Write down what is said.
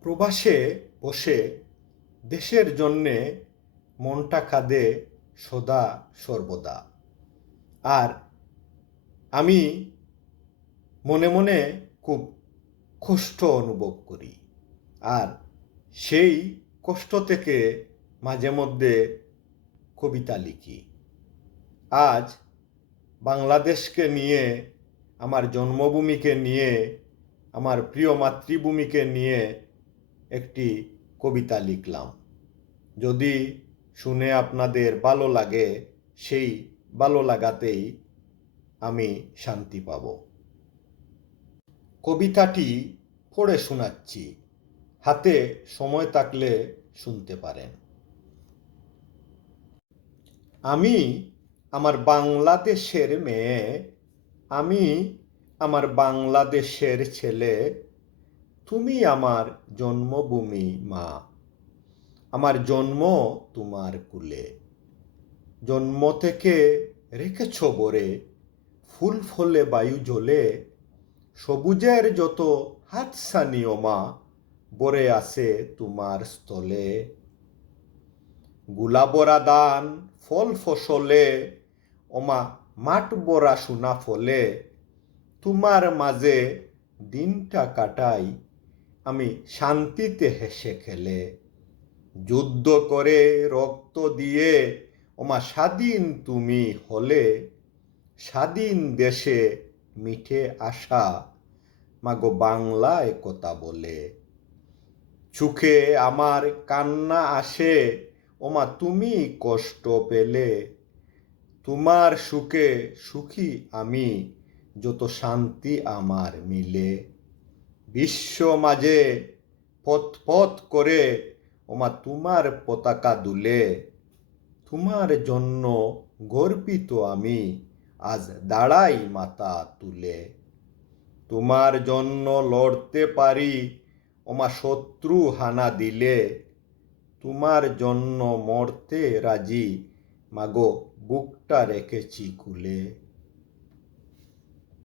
প্রবাসে বসে দেশের জন্যে মনটা কাঁদে সদা সর্বদা। আর আমি মনে মনে খুব কষ্ট অনুভব করি। আর সেই কষ্ট থেকে মাঝে মধ্যে কবিতা লিখি। আজ বাংলাদেশকে নিয়ে, আমার জন্মভূমিকে নিয়ে, আমার প্রিয় মাতৃভূমিকে নিয়ে একটি কবিতা লিখলাম। যদি শুনে আপনাদের ভালো লাগে, সেই ভালো লাগাতেই আমি শান্তি পাব। কবিতাটি পড়ে শোনাচ্ছি। হাতে সময় থাকলে শুনতে পারেন। আমি আমার বাংলাদেশের মেয়ে, আমি আমার বাংলাদেশের ছেলে তুমি আমার জন্মভূমি, মা। আমার জন্ম তোমার কুলে। জন্ম থেকে রেখেছ বরে, ফুল ফলে বায়ু জ্বলে। সবুজের যত হাতসানিও মা, বরে আছে তোমার স্থলে। গুলাবরা দান ফল ফসলে ওমা মাঠ বরা সোনা ফলে। তোমার মাঝে দিনটা কাটাই আমি শান্তিতে হেসে খেলে, যুদ্ধ করে রক্ত দিয়ে, ওমা স্বাধীন তুমি হলে, স্বাধীন দেশে মিঠে আশা, মাগো বাংলায় কথা বলে। চোখে আমার কান্না আসে, ওমা তুমি কষ্ট পেলে, তোমার সুখে সুখী আমি, যত শান্তি আমার মিলে। বিশ্ব মাঝে পথ পথ করে, ওমা তোমার পতাকা দুলে। তোমার জন্য গর্বিত আমি, আজ দাঁড়াই মাথা তুলে। তোমার জন্য লড়তে পারি, ওমা শত্রু হানা দিলে। তোমার জন্য মরতে রাজি, মাগো বুকটা রেখেছি খুলে।